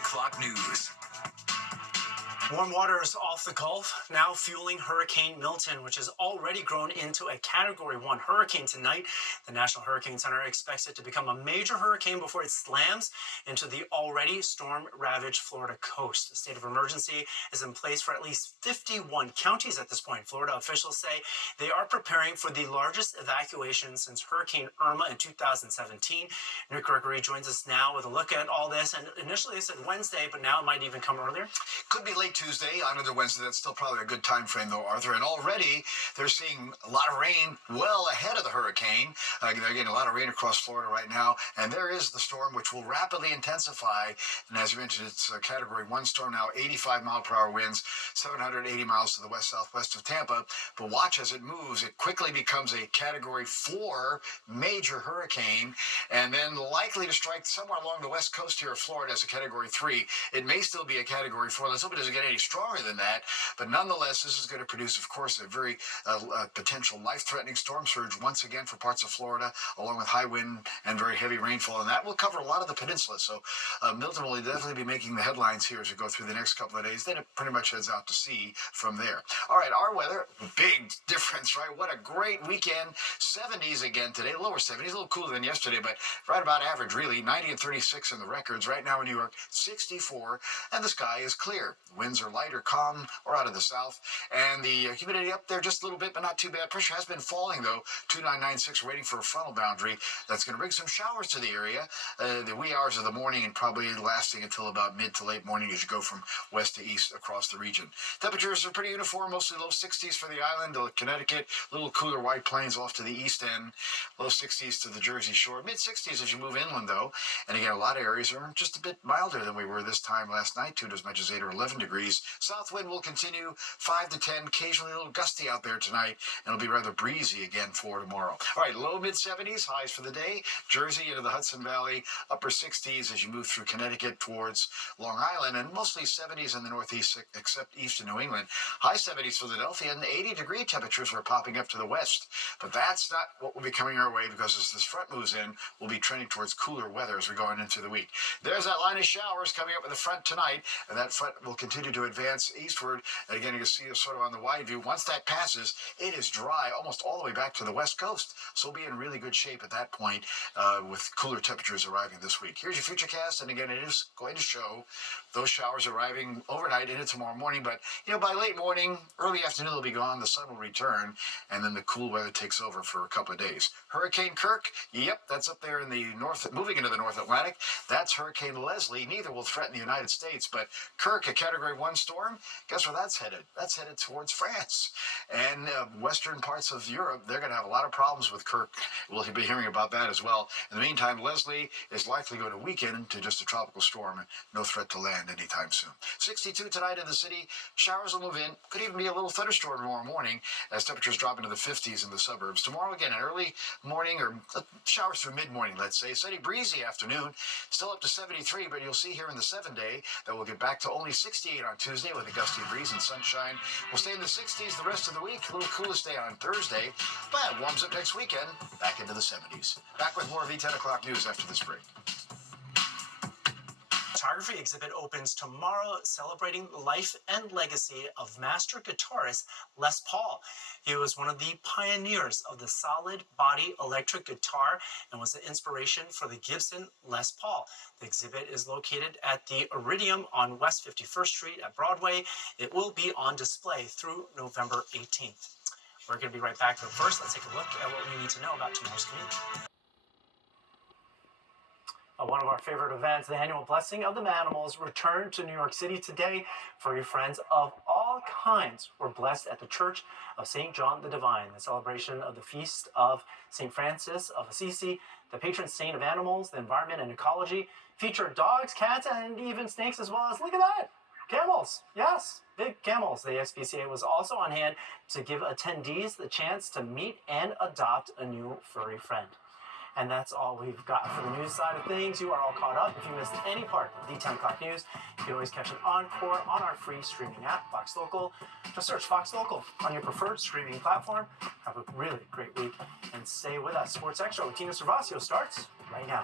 o'clock news. Warm waters off the Gulf now fueling Hurricane Milton, which has already grown into a Category 1 hurricane tonight. The National Hurricane Center expects it to become a major hurricane before it slams into the already storm-ravaged Florida coast. A state of emergency is in place for at least 51 counties at this point. Florida officials say they are preparing for the largest evacuation since Hurricane Irma in 2017. Nick Gregory joins us now with a look at all this. And initially they said Wednesday, but now it might even come earlier. Could be late Tuesday, on another Wednesday. That's still probably a good time frame, though, Arthur. And already they're seeing a lot of rain well ahead of the hurricane. They're getting a lot of rain across Florida right now. And there is the storm, which will rapidly intensify. And as you mentioned, it's a Category 1 storm now, 85-mile-per-hour winds, 780 miles to the west-southwest of Tampa. But watch as it moves. It quickly becomes a Category 4 major hurricane, and then likely to strike somewhere along the west coast here of Florida as a Category 3. It may still be a Category 4. Let's hope it doesn't get any stronger than that. But nonetheless, this is going to produce, of course, a very potential life-threatening storm surge once again for parts of Florida, along with high wind and very heavy rainfall. And that will cover a lot of the peninsula. So Milton will definitely be making the headlines here as we go through the next couple of days. Then it pretty much heads out to sea from there. All right, our weather, big difference, right? What a great weekend. 70s again today, lower 70s, a little cooler than yesterday, but right about average, really. 90 and 36 in the records. Right now in New York, 64, and the sky is clear. Winds are light or calm or out of the south, and the humidity up there just a little bit, but not too bad. Pressure has been falling, though. 2996 waiting for a frontal boundary that's going to bring some showers to the area the wee hours of the morning, and probably lasting until about mid to late morning as you go from west to east across the region. Temperatures are pretty uniform, mostly low 60s for the island, Connecticut, a little cooler White Plains off to the east end, low 60s to the Jersey Shore, mid 60s as you move inland, though. And again, a lot of areas are just a bit milder than we were this time last night, to as much as 8 or 11 degrees. South wind will continue 5 to 10, occasionally a little gusty out there tonight, and it'll be rather breezy again for tomorrow. All right, low mid 70s, highs for the day. Jersey into the Hudson Valley, upper 60s as you move through Connecticut towards Long Island, and mostly 70s in the northeast, except eastern New England. High 70s Philadelphia, and 80-degree temperatures are popping up to the west. But that's not what will be coming our way, because as this front moves in, we'll be trending towards cooler weather as we're going into the week. There's that line of showers coming up with the front tonight, and that front will continue to advance eastward. And again, you can see it sort of on the wide view. Once that passes, it is dry almost all the way back to the west coast. So we'll be in really good shape at that point with cooler temperatures arriving this week. Here's your futurecast, and again, it is going to show those showers arriving overnight into tomorrow morning. But, you know, by late morning, early afternoon, they'll be gone. The sun will return, and then the cool weather takes over for a couple of days. Hurricane Kirk, yep, that's up there in the north, moving into the North Atlantic. That's Hurricane Leslie. Neither will threaten the United States, but Kirk, a Category 1 storm, guess where that's headed? That's headed towards France. And western parts of Europe, they're going to have a lot of problems with Kirk. We'll be hearing about that as well. In the meantime, Leslie is likely going to weaken into just a tropical storm. No threat to land anytime soon. 62 tonight in the city. Showers will move in. Could even be a little thunderstorm tomorrow morning as temperatures drop into the 50s in the suburbs. Tomorrow, again, an early morning or showers through mid-morning, let's say. Sunny, breezy afternoon. Still up to 73, but you'll see here in the 7-day that we'll get back to only 68 on Tuesday with a gusty breeze and sunshine. We'll stay in the 60s the rest of the week. A little coolest day on Thursday, but it warms up next weekend, back into the 70s. Back with more of the 10 o'clock news after this break. Photography exhibit opens tomorrow, celebrating the life and legacy of master guitarist Les Paul. He was one of the pioneers of the solid body electric guitar and was the inspiration for the Gibson Les Paul. The exhibit is located at the Iridium on West 51st Street at Broadway. It will be on display through November 18th. We're going to be right back, but first, let's take a look at what we need to know about tomorrow's community. One of our favorite events, the annual Blessing of the Manimals, returned to New York City today. Furry friends of all kinds were blessed at the Church of St. John the Divine. The celebration of the feast of St. Francis of Assisi, the patron saint of animals, the environment, and ecology, featured dogs, cats, and even snakes, as well as, look at that, camels. Yes, big camels. The SPCA was also on hand to give attendees the chance to meet and adopt a new furry friend. And that's all we've got for the news side of things. You are all caught up. If you missed any part of the 10 o'clock news, you can always catch an encore on our free streaming app, Fox Local. Just search Fox Local on your preferred streaming platform. Have a really great week and stay with us. Sports Extra with Tina Servasio starts right now.